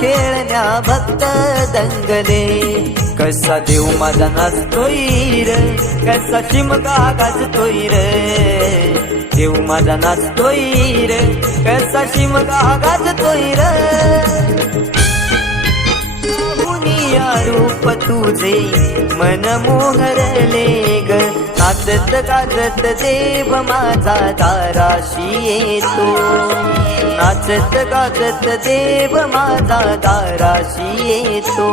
खेळण्या भक्त दंगले. कसा देव माझा नाचतोय र कसा चिमका गाजतोय रे. देव माझा नाचतोय र कसा चिमका गाजतोय र. रूप तुझे मन मोहरले ग. नाचत गाजत देव माझा दाराशी येतो. नाचत गाजत देव माझा दाराशी येतो.